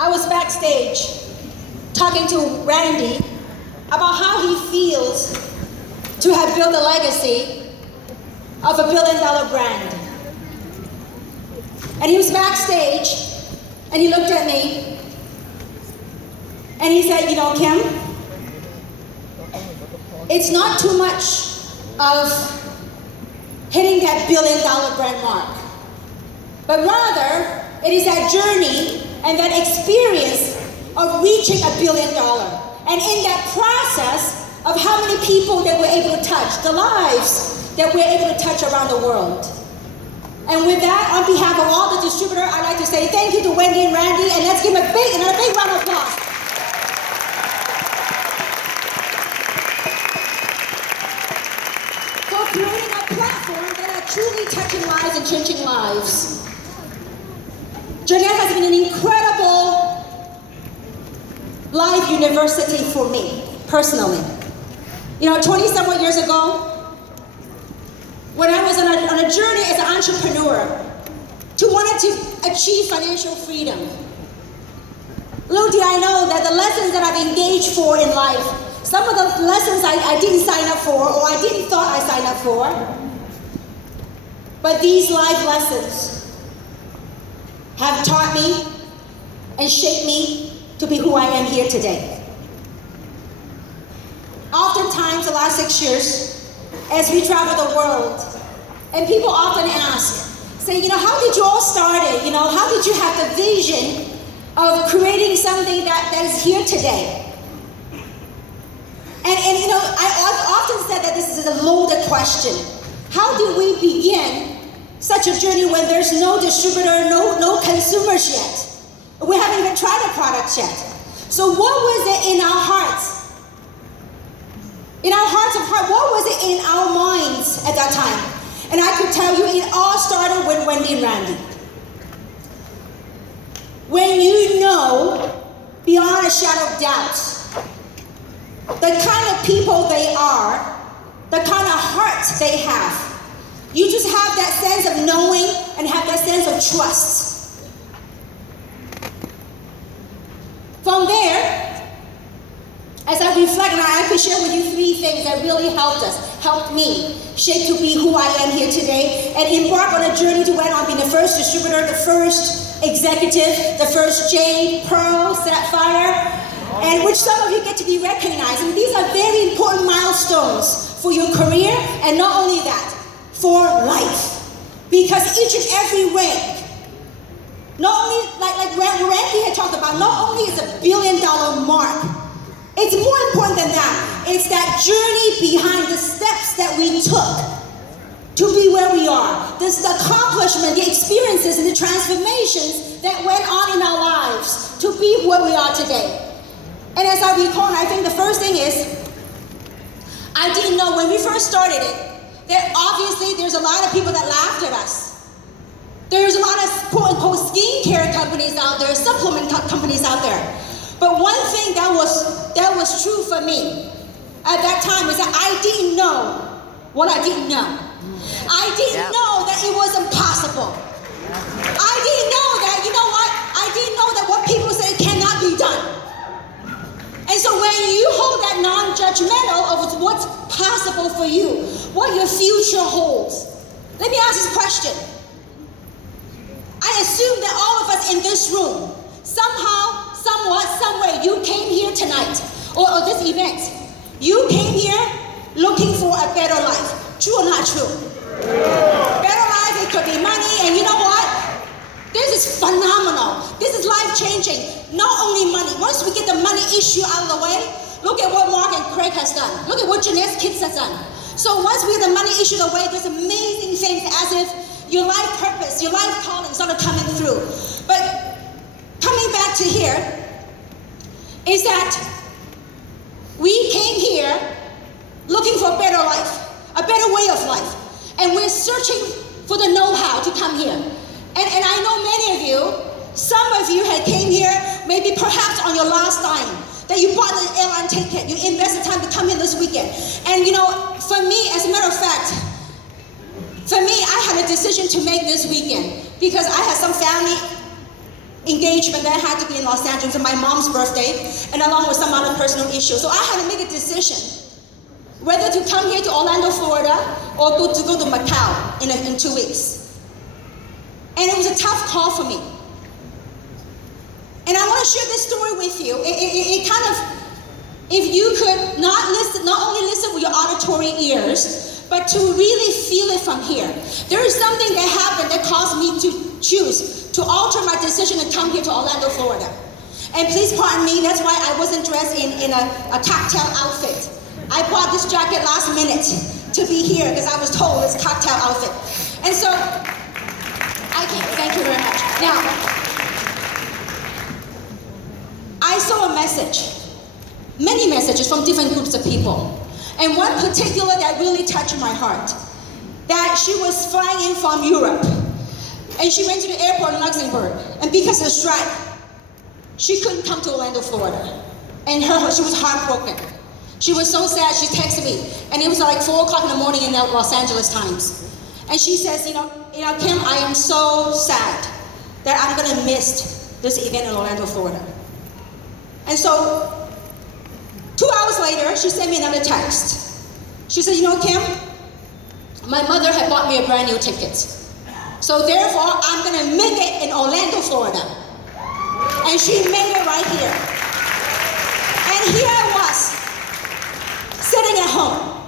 I was backstage talking to Randy about how he feels to have built a legacy of $1 billion brand. And he was backstage, and he looked at me, and he said, you know, Kim, it's not too much of hitting that $1 billion brand mark, but rather it is that journey and that experience of reaching $1 billion. And in that process of how many people that we're able to touch, the lives that we're able to touch around the world. And with that, on behalf of all the distributors, I'd like to say thank you to Wendy and Randy, and let's give them another big round of applause. For creating a platform that are truly touching lives and changing lives. Jeunesse has been an incredible life university for me, personally. You know, 20-somewhat years ago, when I was on a journey as an entrepreneur to wanted to achieve financial freedom, little did I know that the lessons that I've engaged for in life, some of the lessons I didn't sign up for, or I didn't thought I signed up for, but these life lessons have taught me and shaped me to be who I am here today. Oftentimes, the last 6 years, as we travel the world, and people often ask, say, you know, how did you all start it? You know, how did you have the vision of creating something that is here today? And you know, I've often said that this is a loaded question. How did we begin such a journey when there's no distributor, no consumers yet? We haven't even tried the products yet. So what was it in our hearts? In our hearts of heart, what was it in our minds at that time? And I could tell you it all started with Wendy and Randy. When you know, beyond a shadow of doubt, the kind of people they are, the kind of hearts they have, you just have that sense of knowing and have that sense of trust. From there, as I reflect, and I could share with you 3 things that really helped me shape to be who I am here today, and embark on a journey to went on being the first distributor, the first executive, the first jade, pearl, sapphire, and which some of you get to be recognized. And these are very important milestones for your career, and not only that, for life. Because each and every rank, not only, like Randy had talked about, not only is $1 billion mark, it's more important than that. It's that journey behind the steps that we took to be where we are. This the accomplishment, the experiences, and the transformations that went on in our lives to be where we are today. And as I recall, I think the first thing is, I didn't know when we first started it, that obviously there's a lot of people that laughed at us. There's a lot of quote-unquote skincare companies out there, supplement companies out there. But one thing that was true for me at that time is that I didn't know what I didn't know. I didn't know that it was impossible. I didn't know that, you know what? I didn't know that what people say cannot be done. And so when you hold that non-judgmental of what's possible for you, what your future holds, let me ask this question. I assume that all of us in this room, somehow, somewhat, somewhere, you came here tonight, or this event. You came here looking for a better life. True or not true? Better life, it could be money, and you know what? This is phenomenal. This is life-changing. Not only money. Once we get the money issue out of the way, look at what Mark and Craig has done. Look at what Jeunesse Kids has done. So once we get the money issue away, there's amazing things as if your life purpose, your life calling started coming through. But coming back to here, is that we came here looking for a better life, a better way of life. And we're searching for the know-how to come here. And I know many of you, some of you had came here maybe perhaps on your last dime, that you bought an airline ticket, you invested time to come here this weekend. And you know, for me, as a matter of fact, for me, I had a decision to make this weekend because I had some family engagement that had to be in Los Angeles on my mom's birthday, and along with some other personal issues. So I had to make a decision whether to come here to Orlando, Florida, or to go to Macau in 2 weeks. And it was a tough call for me. And I want to share this story with you. It kind of, if you could not only listen with your auditory ears, but to really feel it from here. There is something that happened that caused me to choose to alter my decision and come here to Orlando, Florida. And please pardon me, that's why I wasn't dressed in a cocktail outfit. I bought this jacket last minute to be here because I was told it's cocktail outfit. And so, thank you very much. Now, I saw a message, many messages from different groups of people. And one particular that really touched my heart, that she was flying in from Europe. And she went to the airport in Luxembourg. And because of the strike, she couldn't come to Orlando, Florida. And she was heartbroken. She was so sad, she texted me. And it was like 4 o'clock in the morning in the Los Angeles Times. And she says, you know, Kim, I am so sad that I'm gonna miss this event in Orlando, Florida. And so, 2 hours later, she sent me another text. She said, you know, Kim, my mother had bought me a brand new ticket. So therefore, I'm gonna make it in Orlando, Florida. And she made it right here. And here I was, sitting at home.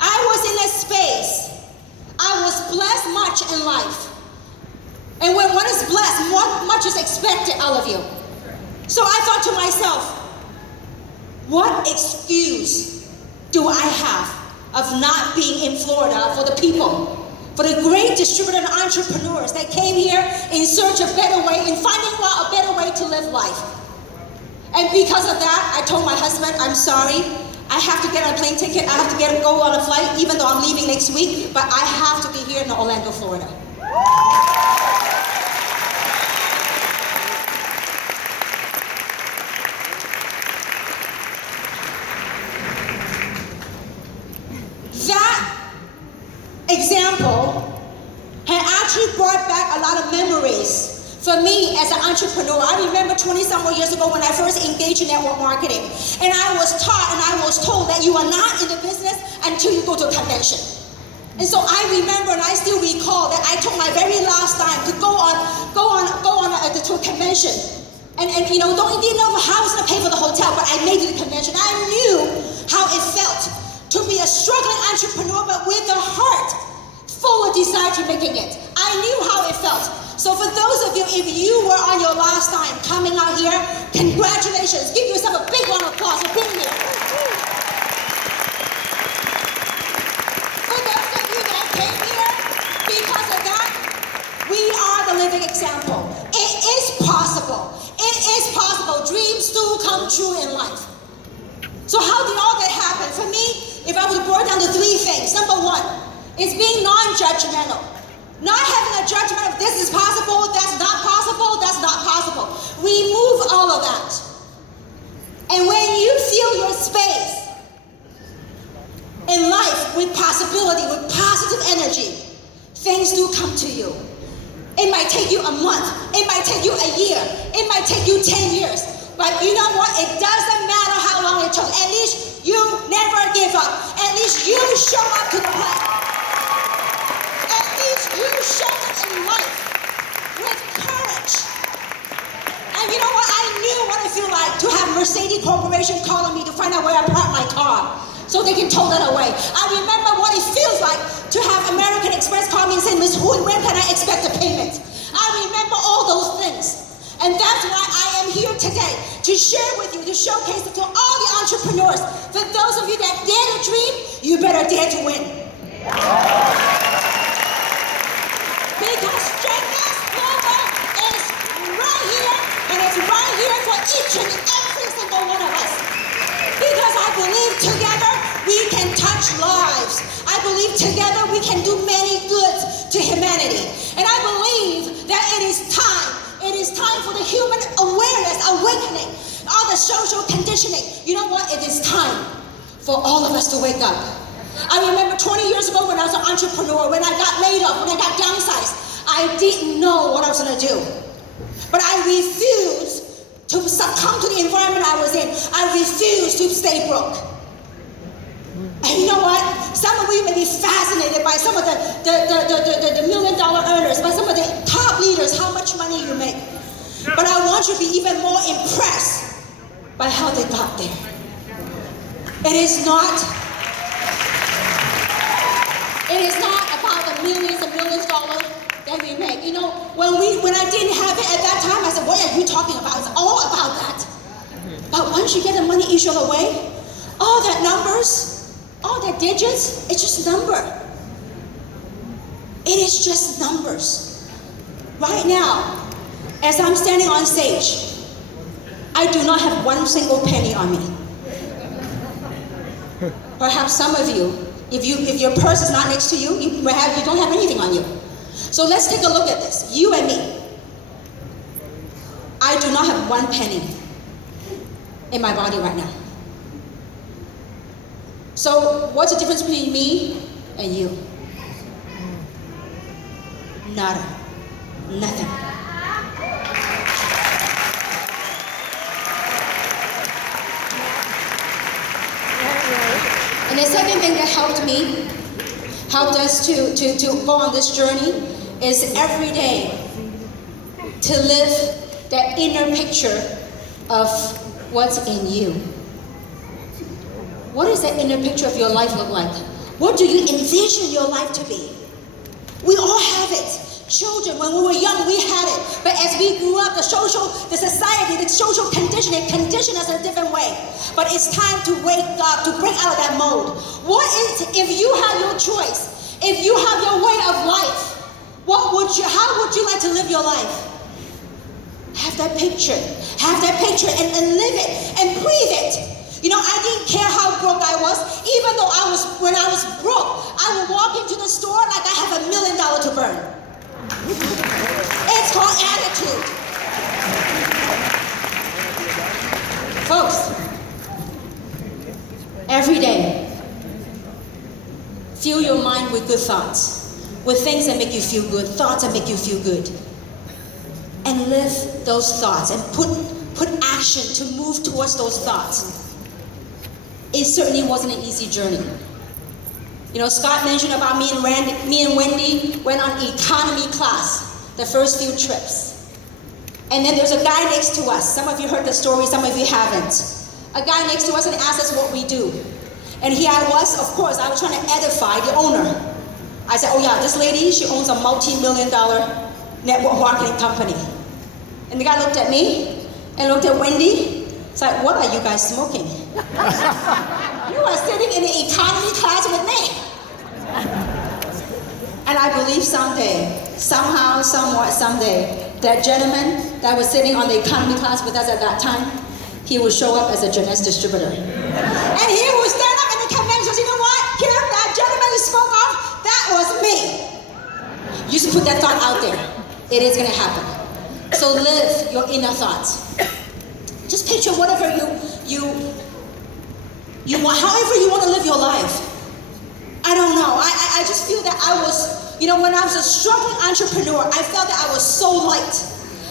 I was in a space. I was blessed much in life. And when one is blessed, much is expected out of you. So I thought to myself, what excuse do I have of not being in Florida for the people, for the great distributor and entrepreneurs that came here in search of a better way, in finding out a better way to live life. And because of that, I told my husband, I'm sorry, I have to get on a plane ticket, I have to go on a flight, even though I'm leaving next week, but I have to be here in Orlando, Florida. That example had actually brought back a lot of memories for me as an entrepreneur. I remember 20-some years ago when I first engaged in network marketing, and I was taught and I was told that you are not in the business until you go to a convention. And so I remember, and I still recall, that I took my very last time to go on to a convention, and you know, didn't know how I was going to pay for the hotel, but I made it to the convention. I knew how it felt to be a struggling entrepreneur, but with a heart full of desire to making it. I knew how it felt. So for those of you, if you were on your last time coming out here, congratulations. Give yourself a big round of applause for being here. For those of you that came here, because of that, we are the living example. It is possible. It is possible. Dreams do come true in life. So how did all that happen? For me, if I would boil down to 3 things. Number 1 is being non-judgmental. Not having a judgment of this is possible, that's not possible, that's not possible. Remove all of that. And when you fill your space in life with possibility, with positive energy, things do come to you. It might take you a month, it might take you a year, it might take you 10 years. But you know what? It doesn't matter how long it took. At least you never give up. At least you show up to the plate. At least you show it in life with courage. And you know what? I knew what it felt like to have Mercedes Corporation calling me to find out where I parked my car so they can tow that away. I remember what it feels like to have American Express call me and say, Miss Hui, when can I expect a payment? I remember all those things. And that's why I am here today, to share with you, to showcase it to all the entrepreneurs. For those of you that dare to dream, you better dare to win. Because Jeunesse is right here, and it's right here for each and every single one of us. Because I believe together we can touch lives. I believe together we can do many goods to humanity. And I believe that it is time for the human awareness, awakening, all the social conditioning. You know what? It is time for all of us to wake up. I remember 20 years ago when I was an entrepreneur, when I got laid off, when I got downsized, I didn't know what I was going to do. But I refused to succumb to the environment I was in. I refused to stay broke. And you know what? Some of you may be fascinated by some of the $1 million earners, by some of the top leaders, how much money you make. But I want you to be even more impressed by how they got there. It is not about the millions and millions of dollars that we make. You know, when I didn't have it at that time, I said, what are you talking about? It's all about that. But once you get the money each other way, all that numbers, all that digits, it's just number. It is just numbers. Right now, as I'm standing on stage, I do not have one single penny on me. Perhaps some of you, if your purse is not next to you, you don't have anything on you. So let's take a look at this. You and me. I do not have one penny in my body right now. So what's the difference between me and you? Nada. Nothing. And the second thing that helped us to go on this journey is every day to live that inner picture of what's in you. What does that inner picture of your life look like? What do you envision your life to be? We all have it. Children, when we were young, we had it. But as we grew up, the society, the social conditioning conditioned us in a different way. But it's time to wake up, to break out of that mode. What is, if you have your choice, if you have your way of life, how would you like to live your life? Have that picture and live it and breathe it. You know, I didn't care how broke I was. Even though when I was broke, I would walk into the store like I have $1 million to burn. It's called attitude. Folks, every day, fill your mind with good thoughts, with things that make you feel good, thoughts that make you feel good. And live those thoughts and put action to move towards those thoughts. It certainly wasn't an easy journey. You know, Scott mentioned about me and Wendy went on economy class the first few trips. And then there's a guy next to us. Some of you heard the story, some of you haven't. A guy next to us and asked us what we do. And here I was, of course, I was trying to edify the owner. I said, oh yeah, this lady, she owns a multi-million-dollar network marketing company. And the guy looked at me and looked at Wendy. It's like, what are you guys smoking? You are sitting in the economy class with me. And I believe someday, somehow, somewhat, someday, that gentleman that was sitting on the economy class with us at that time, he will show up as a Jeunesse distributor. And he will stand up in the convention and say, you know what, Kim, that gentleman you spoke of, that was me. You should put that thought out there. It is going to happen. So live your inner thoughts. Just picture whatever you want, however you want to live your life. I don't know. I just feel that I was, you know, when I was a struggling entrepreneur, I felt that I was so light.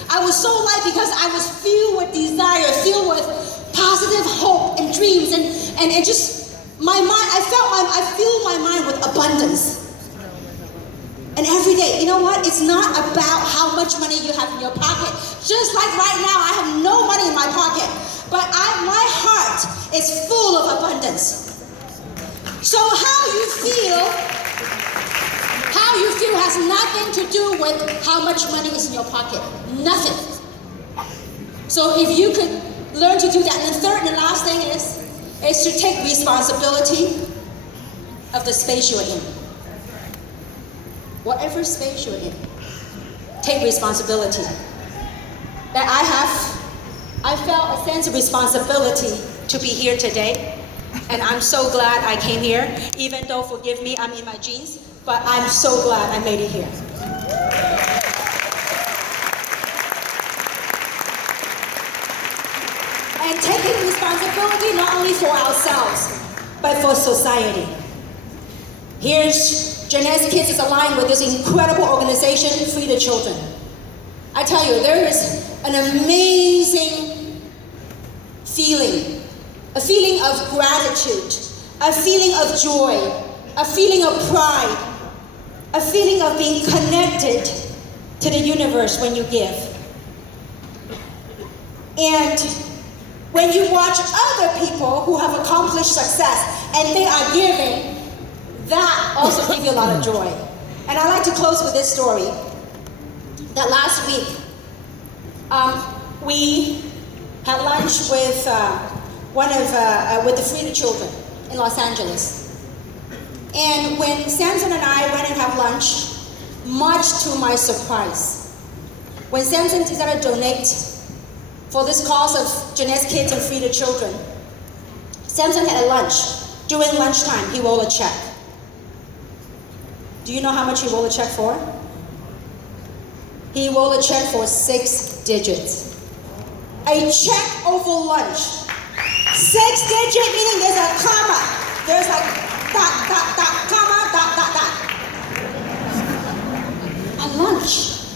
I was so light because I was filled with desire, filled with positive hope and dreams, and just my mind. I filled my mind with abundance. And every day, you know what? It's not about how much money you have in your pocket. Just like right now, I have no money in my pocket, but my heart is full of abundance. So how you feel has nothing to do with how much money is in your pocket. Nothing. So if you could learn to do that. And the third and the last thing is to take responsibility of the space you're in. Whatever space you're in, take responsibility. That I felt a sense of responsibility to be here today. And I'm so glad I came here, even though, forgive me, I'm in my jeans, but I'm so glad I made it here. And taking responsibility not only for ourselves, but for society. Here's Jeunesse Kids is aligned with this incredible organization, Free the Children. I tell you, there is an amazing feeling, a feeling of gratitude, a feeling of joy, a feeling of pride, a feeling of being connected to the universe when you give. And when you watch other people who have accomplished success and they are giving, that also gives you a lot of joy. And I like to close with this story. That last week, we had lunch with with the Free the Children in Los Angeles. And when Samson and I went and had lunch, much to my surprise, when Samson decided to donate for this cause of Jeunesse Kids and Free the Children, Samson had a lunch. During lunchtime, he rolled a check. Do you know how much he rolled a check for? He rolled a check for 6 digits. A check over lunch. 6 digit meaning there's a comma. There's a dot, dot, dot, comma, dot, dot, dot. A lunch.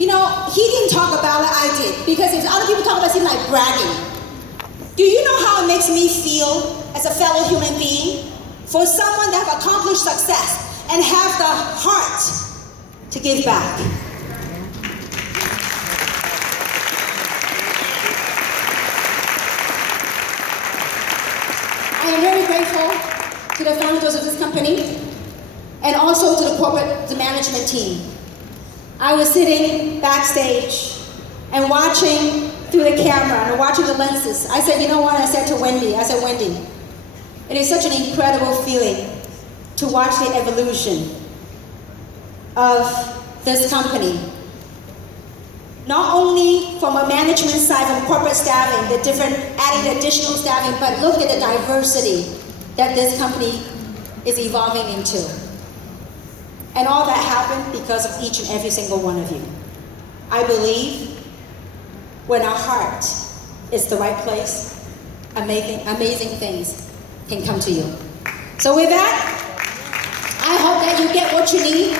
You know, he didn't talk about it, I did. Because if other people talk about it, it seems like bragging. Do you know how it makes me feel as a fellow human being? For someone that have accomplished success and have the heart to give back. I am very grateful to the founders of this company and also to the management team. I was sitting backstage and watching through the camera and watching the lenses. I said, you know what? I said to Wendy, Wendy, it is such an incredible feeling to watch the evolution of this company. Not only from a management side, from corporate staffing, adding additional staffing, but look at the diversity that this company is evolving into. And all that happened because of each and every single one of you. I believe when our heart is the right place, amazing things can come to you. So with that, I hope that you get what you need.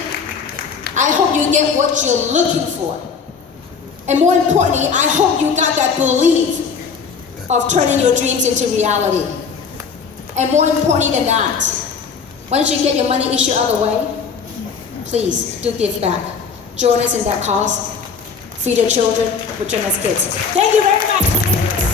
I hope you get what you're looking for. And more importantly, I hope you got that belief of turning your dreams into reality. And more importantly than that, once you get your money issue out of the way, please do give back. Join us in that cause. Feed the children with Jeunesse Kids. Thank you very much.